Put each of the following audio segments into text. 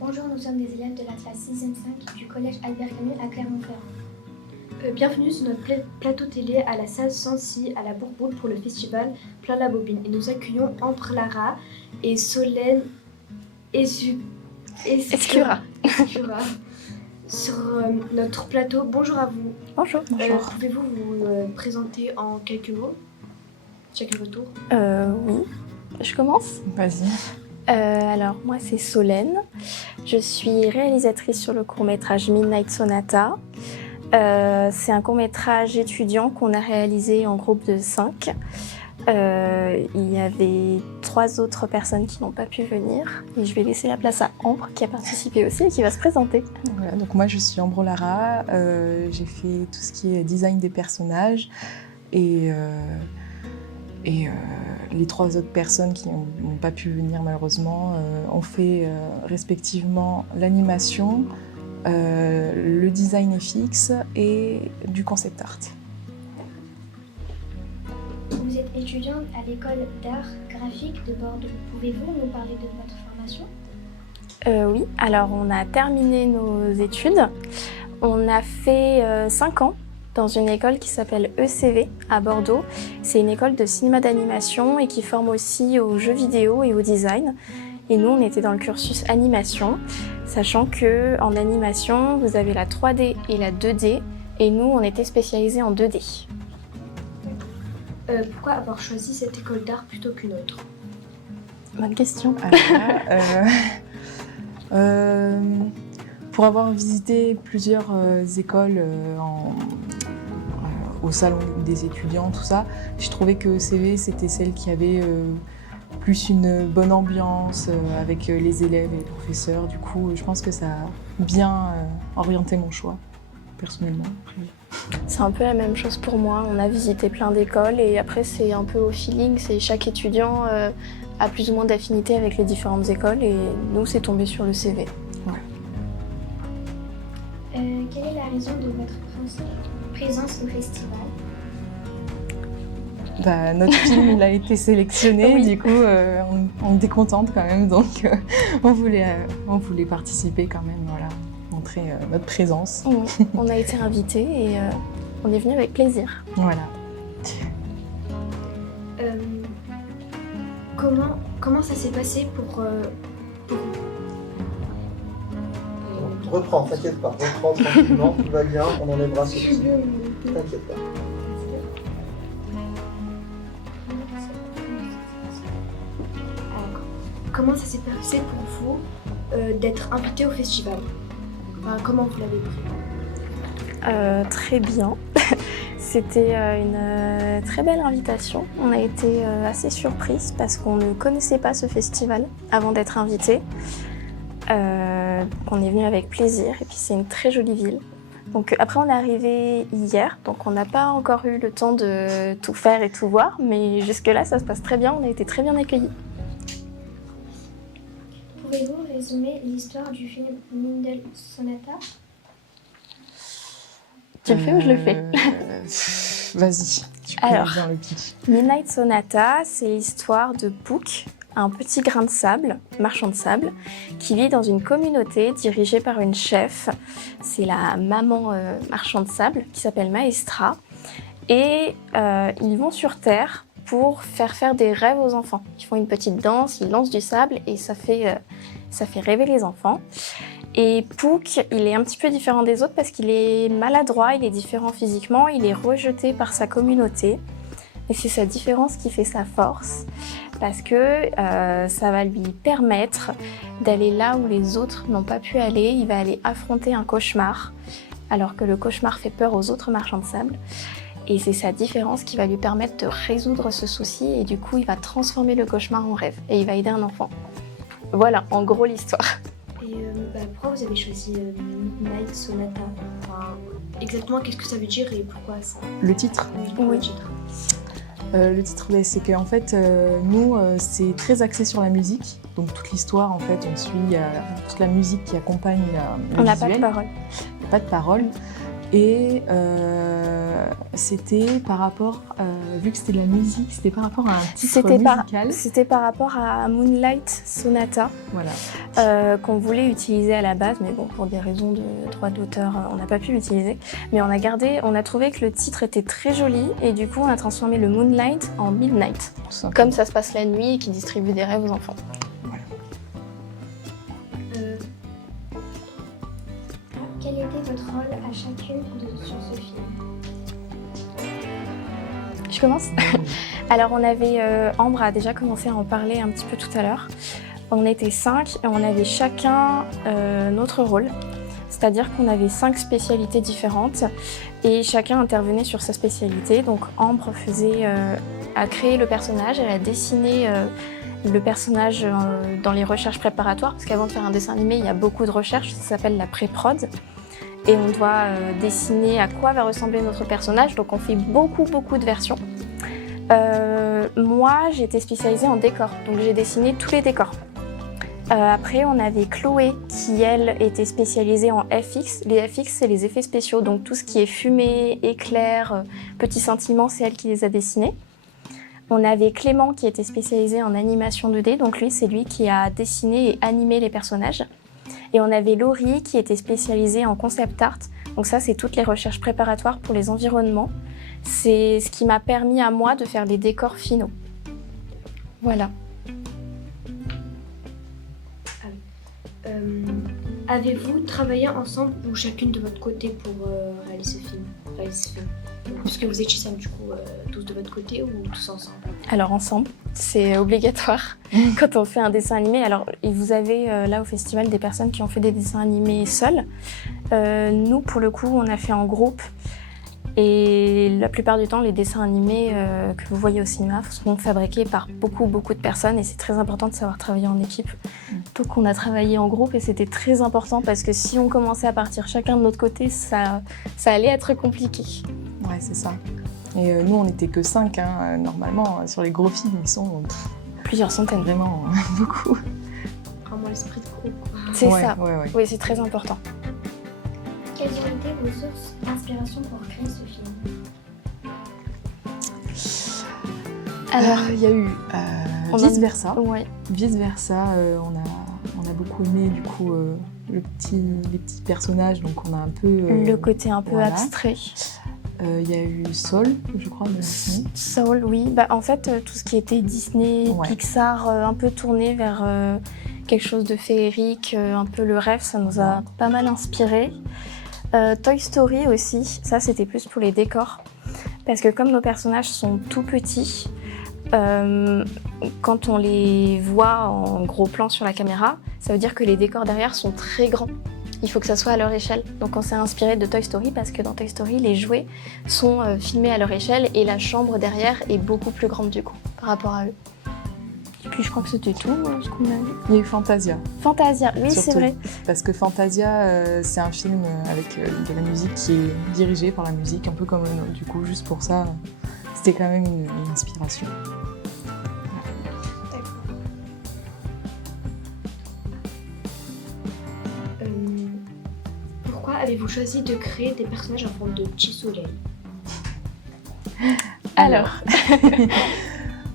Bonjour, nous sommes des élèves de la classe 6e 5 du collège Albert Camus à Clermont-Ferrand. Bienvenue sur notre plateau télé à la salle Sancy à la Bourboule pour le festival Plein la Bobine. Et nous accueillons Ambre Lara et Solène Escura sur notre plateau. Bonjour à vous. Bonjour. Pouvez-vous vous présenter en quelques mots, chacun votre tour? Oui, je commence. Vas-y. Alors, moi, c'est Solène. Je suis réalisatrice sur le court-métrage Midnight Sonata. C'est un court-métrage étudiant qu'on a réalisé en groupe de 5. Il y avait 3 autres personnes qui n'ont pas pu venir. Et je vais laisser la place à Ambre, qui a participé aussi et qui va se présenter. Voilà, donc moi, je suis Ambre Lara. J'ai fait tout ce qui est design des personnages. Et les 3 autres personnes qui n'ont pas pu venir malheureusement ont fait respectivement l'animation, le design FX et du concept art. Vous êtes étudiante à l'école d'art graphique de Bordeaux. Pouvez-vous nous parler de votre formation? Oui, alors on a terminé nos études. On a fait 5 ans dans une école qui s'appelle ECV à Bordeaux. C'est une école de cinéma d'animation et qui forme aussi aux jeux vidéo et au design. Et nous, on était dans le cursus animation, sachant qu'en animation, vous avez la 3D et la 2D, et nous, on était spécialisés en 2D. Pourquoi avoir choisi cette école d'art plutôt qu'une autre? Bonne question. Pour avoir visité plusieurs écoles au salon des étudiants, tout ça, j'ai trouvé que ECV, c'était celle qui avait plus une bonne ambiance avec les élèves et les professeurs. Du coup, je pense que ça a bien orienté mon choix, personnellement. C'est un peu la même chose pour moi. On a visité plein d'écoles et après, c'est un peu au feeling. C'est chaque étudiant a plus ou moins d'affinité avec les différentes écoles et nous, c'est tombé sur le CV. Ouais. Quelle est la raison de votre présence au festival? Notre film il a été sélectionné, Oui. Du coup on était contente quand même, donc on voulait participer quand même, voilà, montrer notre présence. On a été invités et on est venu avec plaisir. Voilà. Comment ça s'est passé pour vous? Reprends, t'inquiète pas, reprends tranquillement, tout va bien, on enlèvera ce petit. T'inquiète pas. Comment ça s'est passé pour vous d'être invité au festival? Comment vous l'avez pris? Très bien. C'était une très belle invitation. On a été assez surprise parce qu'on ne connaissait pas ce festival avant d'être invité. On est venu avec plaisir et puis c'est une très jolie ville. Donc après on est arrivé hier, donc on n'a pas encore eu le temps de tout faire et tout voir, mais jusque-là ça se passe très bien, on a été très bien accueillis. Pouvez-vous résumer l'histoire du film Midnight Sonata? Tu le fais ou je le fais? Vas-y, tu peux Alors, dire le pitch. Midnight Sonata, c'est l'histoire de Puck, un petit grain de sable, marchand de sable, qui vit dans une communauté dirigée par une chef. C'est la maman marchand de sable qui s'appelle Maestra. Et ils vont sur Terre pour faire des rêves aux enfants. Ils font une petite danse, ils lancent du sable et ça fait rêver les enfants. Et Puck, il est un petit peu différent des autres parce qu'il est maladroit, il est différent physiquement, il est rejeté par sa communauté. Et c'est sa différence qui fait sa force, parce que ça va lui permettre d'aller là où les autres n'ont pas pu aller. Il va aller affronter un cauchemar, alors que le cauchemar fait peur aux autres marchands de sable. Et c'est sa différence qui va lui permettre de résoudre ce souci, et du coup, il va transformer le cauchemar en rêve, et il va aider un enfant. Voilà, en gros, l'histoire. Et pourquoi vous avez choisi Midnight Sonata? Exactement, qu'est-ce que ça veut dire et pourquoi ça? Le titre? Oui. Le titre, c'est qu'en fait, nous, c'est très axé sur la musique. Donc toute l'histoire, en fait, on suit toute la musique qui accompagne le On n'a visuel. pas de parole. Pas de parole. Et c'était par rapport, vu que c'était de la musique, c'était par rapport à un titre musical. C'était par rapport à Moonlight Sonata, Voilà. qu'on voulait utiliser à la base, mais bon, pour des raisons de droit d'auteur, on n'a pas pu l'utiliser. Mais on a trouvé que le titre était très joli, et du coup on a transformé le Moonlight en Midnight, comme ça se passe la nuit et qui distribue des rêves aux enfants. Quel était votre rôle à chacune sur ce film? Je commence. Alors on avait, Ambre a déjà commencé à en parler un petit peu tout à l'heure. On était 5 et on avait chacun notre rôle. C'est-à-dire qu'on avait 5 spécialités différentes et chacun intervenait sur sa spécialité. Donc Ambre a créé le personnage, elle a dessiné le personnage dans les recherches préparatoires, parce qu'avant de faire un dessin animé, il y a beaucoup de recherches, ça s'appelle la pré-prod. Et on doit dessiner à quoi va ressembler notre personnage, donc on fait beaucoup de versions. Moi, j'ai été spécialisée en décor, donc j'ai dessiné tous les décors. Après, on avait Chloé qui, elle, était spécialisée en FX. Les FX, c'est les effets spéciaux, donc tout ce qui est fumée, éclair, petits sentiments, c'est elle qui les a dessinés. On avait Clément qui était spécialisé en animation 2D, donc lui, c'est lui qui a dessiné et animé les personnages. Et on avait Laurie qui était spécialisée en concept art, donc ça, c'est toutes les recherches préparatoires pour les environnements. C'est ce qui m'a permis à moi de faire les décors finaux. Voilà. Avez-vous travaillé ensemble ou chacune de votre côté pour réaliser ce film? Puisque vous étiez du coup tous de votre côté ou tous ensemble? Alors ensemble, c'est obligatoire quand on fait un dessin animé. Alors vous avez là au festival des personnes qui ont fait des dessins animés seuls. Nous pour le coup on a fait en groupe et la plupart du temps les dessins animés que vous voyez au cinéma sont fabriqués par beaucoup de personnes et c'est très important de savoir travailler en équipe. Donc on a travaillé en groupe et c'était très important parce que si on commençait à partir chacun de notre côté, ça allait être compliqué. Ouais, c'est ça. Et nous, on n'était que 5, hein, normalement. Sur les gros films, ils sont plusieurs centaines. Vraiment beaucoup. Vraiment l'esprit de groupe, quoi. C'est ouais, ça. Ouais. Oui, c'est très important. Quelles ont été vos sources d'inspiration pour créer ce film? Alors, il y a eu Vice Versa. Ouais. Vice Versa, on a beaucoup aimé du coup les petits personnages, donc on a un peu... le côté un peu voilà. abstrait. Il y a eu Soul, je crois, de Disney. Soul, oui. En fait, tout ce qui était Disney, ouais. Pixar, un peu tourné vers quelque chose de féerique, un peu le rêve, ça nous a pas mal inspiré. Toy Story aussi, ça c'était plus pour les décors. Parce que comme nos personnages sont tout petits, quand on les voit en gros plan sur la caméra, ça veut dire que les décors derrière sont très grands. Il faut que ça soit à leur échelle. Donc on s'est inspiré de Toy Story parce que dans Toy Story, les jouets sont filmés à leur échelle et la chambre derrière est beaucoup plus grande du coup par rapport à eux. Et puis je crois que c'était tout ce qu'on a vu. Il y a eu Fantasia. Fantasia, oui c'est vrai. Parce que Fantasia, c'est un film avec de la musique qui est dirigé par la musique, un peu comme du coup juste pour ça, c'était quand même une inspiration. Pourquoi avez-vous choisi de créer des personnages en forme de petit soleil? Alors,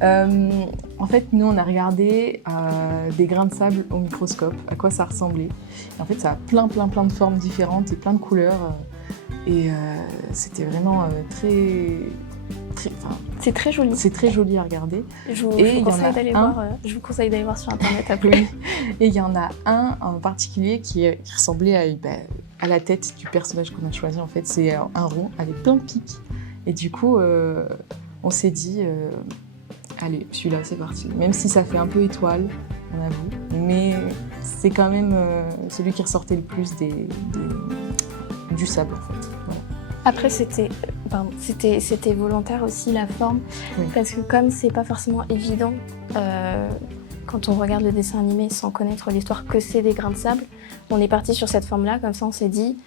en fait, nous, on a regardé des grains de sable au microscope, à quoi ça ressemblait. Et en fait, ça a plein de formes différentes et plein de couleurs. Et c'était vraiment c'est très joli. C'est très joli à regarder. Je vous conseille d'aller voir sur Internet après. Oui. Et il y en a un en particulier qui ressemblait à la tête du personnage qu'on a choisi. En fait, c'est un rond avec plein de pics. Et du coup, on s'est dit, allez, celui-là, c'est parti. Même si ça fait un peu étoile, on avoue. Mais c'est quand même celui qui ressortait le plus du sable, en fait. Voilà. Après, c'était volontaire aussi la forme, oui. Parce que comme c'est pas forcément évident quand on regarde le dessin animé sans connaître l'histoire que c'est des grains de sable, on est parti sur cette forme-là, comme ça on s'est dit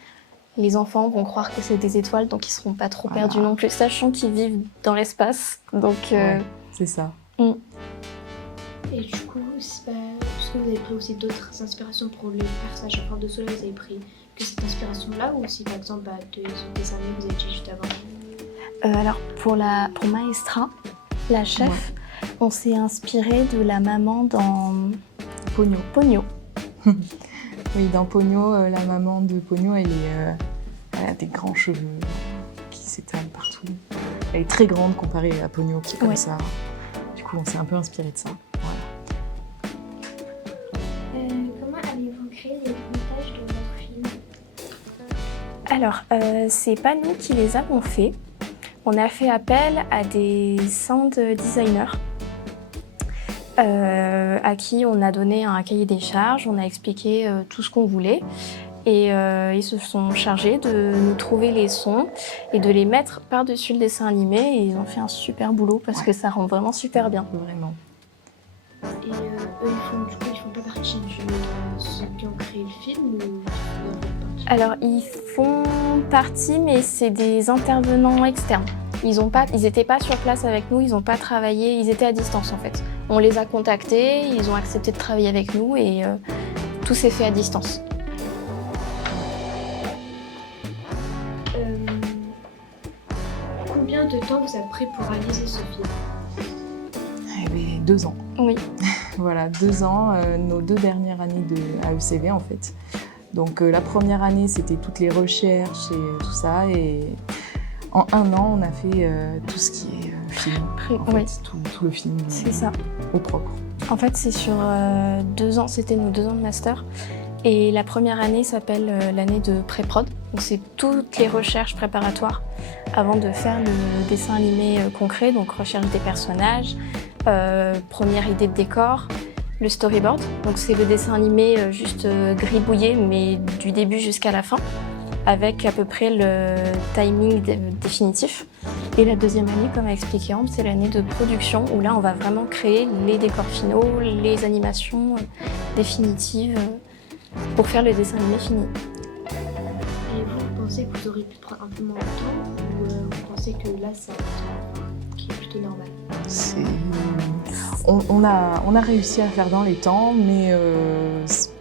les enfants vont croire que c'est des étoiles, donc ils seront pas trop perdus non plus, sachant qu'ils vivent dans l'espace. Donc ouais, c'est ça. Et Et du coup, est-ce que vous avez pris aussi d'autres inspirations pour les personnages à Fort de Soleil? Vous avez pris que cette inspiration-là ou si par exemple de ce dessin animé que vous avez dit juste avant? Alors pour Maestra, la chef, on s'est inspiré de la maman dans Pogno. Oui, dans Pogno, la maman de Pogno, elle a des grands cheveux qui s'étalent partout. Elle est très grande comparée à Pogno qui est comme ça. Du coup, on s'est un peu inspiré de ça. Voilà. Comment avez-vous créé les montages de votre film? Alors, c'est pas nous qui les avons faits. On a fait appel à des sound designers à qui on a donné un cahier des charges, on a expliqué tout ce qu'on voulait et ils se sont chargés de nous trouver les sons et de les mettre par-dessus le dessin animé et ils ont fait un super boulot parce que ça rend vraiment super bien. Vraiment. Et eux, ils font pas partie de ceux qui ont créé le film ou ils font partie? Alors, ils font partie, mais c'est des intervenants externes. Ils n'étaient pas sur place avec nous, ils n'ont pas travaillé, ils étaient à distance en fait. On les a contactés, ils ont accepté de travailler avec nous et tout s'est fait à distance. Combien de temps vous avez pris pour réaliser ce film? Eh bien, 2 ans. Oui. Voilà, 2 ans, nos 2 dernières années de AECV en fait. Donc la première année, c'était toutes les recherches et tout ça. Et en 1 an, on a fait tout ce qui est film. En fait, tout le film c'est ça. Au propre. En fait, c'est sur 2 ans, c'était nos 2 ans de master. Et la première année s'appelle l'année de pré-prod. Donc c'est toutes les recherches préparatoires avant de faire le dessin animé concret. Donc recherche des personnages, première idée de décor, le storyboard. Donc c'est le dessin animé juste gribouillé, mais du début jusqu'à la fin, avec à peu près le timing définitif. Et la deuxième année, comme a expliqué Ambre, c'est l'année de production où là on va vraiment créer les décors finaux, les animations définitives pour faire le dessin animé fini. Et vous pensez que vous auriez pu prendre un peu moins de temps ou vous pensez que là c'est un temps qui est plutôt normal? On a réussi à faire dans les temps, mais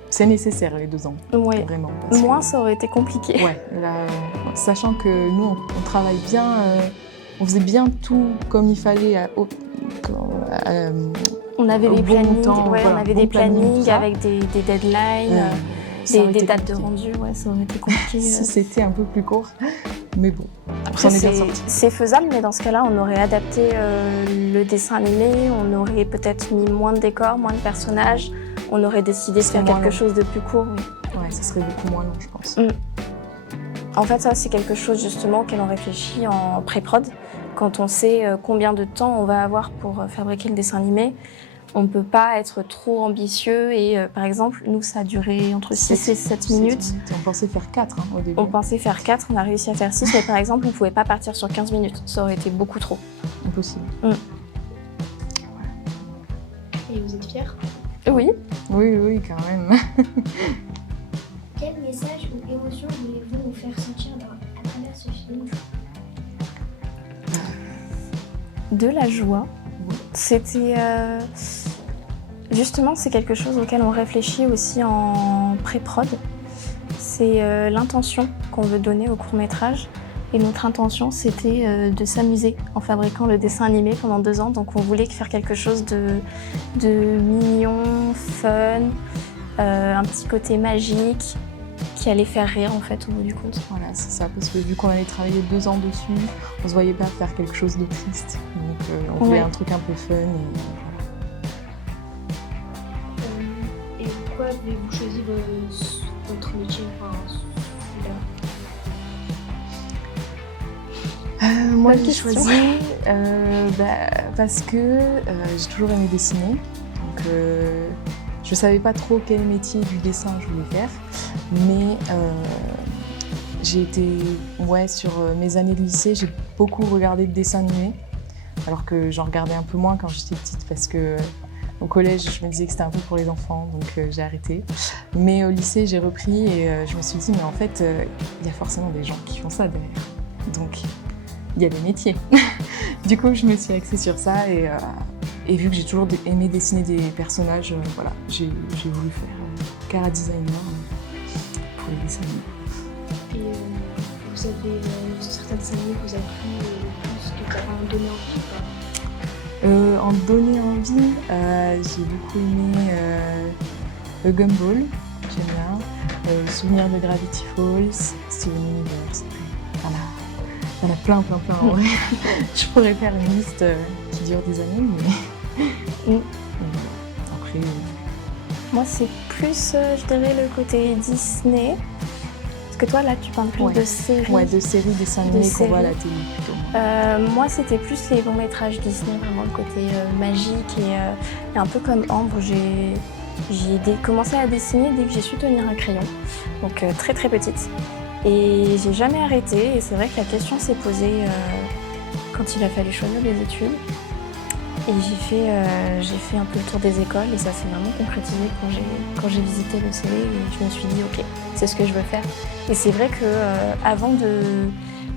c'est nécessaire les 2 ans. Ouais. Vraiment. Moins ça aurait été compliqué. Ouais, là, sachant que nous on travaille bien, on faisait bien tout comme il fallait. On avait des plannings, temps, voilà, on avait des plannings avec des deadlines, des dates de rendu, ça aurait été compliqué. Si c'était un peu plus court, mais bon, après on est bien sorti. C'est faisable, mais dans ce cas-là, on aurait adapté le dessin animé, on aurait peut-être mis moins de décors, moins de personnages, on aurait décidé de faire quelque chose de plus court. Oui. Ouais, ça serait beaucoup moins long, je pense. En fait, ça, c'est quelque chose justement auquel on réfléchit en pré-prod. Quand on sait combien de temps on va avoir pour fabriquer le dessin animé, on ne peut pas être trop ambitieux et par exemple, nous ça a duré entre 6 et 7 minutes. On pensait faire 4 au début. On pensait faire 4, on a réussi à faire 6, mais par exemple, on ne pouvait pas partir sur 15 minutes. Ça aurait été beaucoup trop. Impossible. Et vous êtes fiers? Oui. Oui, quand même. Quel message ou émotion voulez-vous nous faire sentir à travers ce film? De la joie. C'était justement, c'est quelque chose auquel on réfléchit aussi en pré-prod. C'est l'intention qu'on veut donner au court-métrage. Et notre intention, c'était de s'amuser en fabriquant le dessin animé pendant 2 ans. Donc on voulait faire quelque chose de mignon, fun, un petit côté magique, qui allait faire rire en fait au bout du compte. Voilà, c'est ça, parce que vu qu'on allait travailler 2 ans dessus, on se voyait pas faire quelque chose de triste. Donc on voulait un truc un peu fun. Et pourquoi avez-vous choisi votre métier, moi j'ai choisi parce que j'ai toujours aimé dessiner. Donc je savais pas trop quel métier du dessin je voulais faire, mais j'ai été, sur mes années de lycée, j'ai beaucoup regardé de dessins animés, alors que j'en regardais un peu moins quand j'étais petite parce que au collège, je me disais que c'était un peu pour les enfants, donc j'ai arrêté. Mais au lycée, j'ai repris et je me suis dit, mais en fait, il y a forcément des gens qui font ça derrière. Donc, il y a des métiers. Du coup, je me suis axée sur ça et Et vu que j'ai toujours aimé dessiner des personnages, voilà, j'ai voulu faire Cara designer pour les dessins animés. Et vous avez certains dessins animés que vous avez plus que t'as en donné envie ou pas? En donner envie, j'ai beaucoup aimé Gumball, j'aime bien, Souvenir de Gravity Falls, Steven Universe. Voilà. Il y en a plein en vrai. Je pourrais faire une liste qui dure des années, mais après... Moi, c'est plus, je dirais, le côté Disney. Parce que toi, là, tu parles plus de séries. Ouais, de séries, dessins animés qu'on voit à la télé plutôt. Moi, c'était plus les longs métrages Disney, vraiment le côté magique. Et un peu comme Ambre, j'ai commencé à dessiner dès que j'ai su tenir un crayon. Donc très très petite. Et j'ai jamais arrêté. Et c'est vrai que la question s'est posée quand il a fallu choisir des études. Et j'ai fait un peu le tour des écoles et ça s'est vraiment concrétisé quand j'ai visité le CV et je me suis dit ok, c'est ce que je veux faire. Et c'est vrai que avant de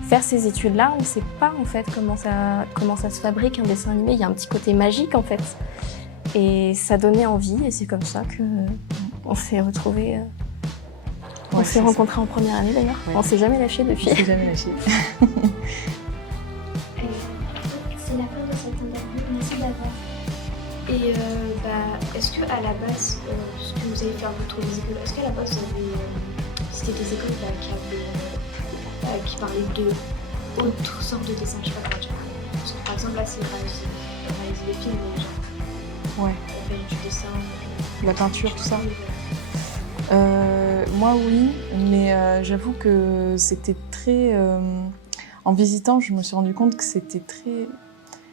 faire ces études-là, on ne sait pas en fait comment ça se fabrique un dessin animé. Il y a un petit côté magique en fait. Et ça donnait envie et c'est comme ça qu'on s'est retrouvés. On s'est rencontrés en première année d'ailleurs. Ouais. On s'est jamais lâchés depuis. On s'est jamais lâchés. C'est la fin de cette interview. Merci d'avoir. Et est-ce que à la base, ce que vous avez fait un peu trop les écoles, est-ce qu'à la base c'était des écoles qui parlaient d'autres sortes de dessins, je sais pas comment dire. Parce que par exemple là c'est réaliser des films, mais genre faire du dessin, la peinture, tout ça. Moi oui, mais j'avoue que c'était très... en visitant, je me suis rendu compte que c'était très...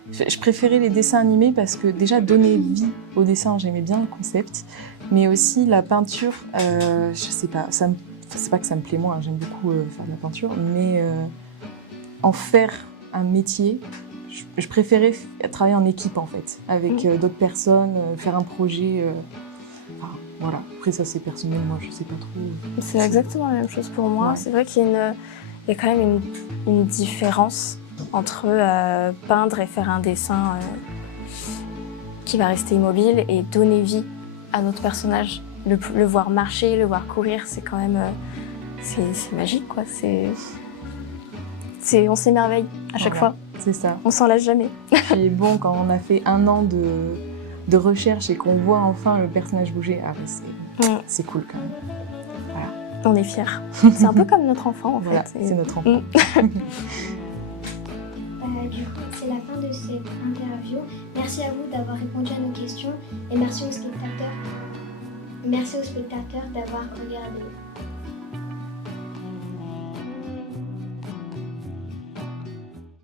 Je préférais les dessins animés parce que déjà donner vie au dessin, j'aimais bien le concept, mais aussi la peinture, je sais pas, c'est pas que ça me plaît moins, j'aime beaucoup faire de la peinture, mais en faire un métier, je préférais travailler en équipe en fait, avec d'autres personnes, faire un projet. Voilà, après ça c'est personnel, moi je sais pas trop. C'est exactement la même chose pour moi. Ouais. C'est vrai qu'il y a quand même une différence entre peindre et faire un dessin qui va rester immobile et donner vie à notre personnage. Le voir marcher, le voir courir, c'est quand même c'est magique quoi. On s'émerveille à chaque fois. C'est ça. On s'en lasse jamais. Puis bon, quand on a fait 1 an de recherche et qu'on voit enfin le personnage bouger, c'est cool quand même. Voilà. On est fiers. C'est un peu comme notre enfant en voilà, fait. C'est notre enfant. Du coup, c'est la fin de cette interview. Merci à vous d'avoir répondu à nos questions et merci aux spectateurs d'avoir regardé.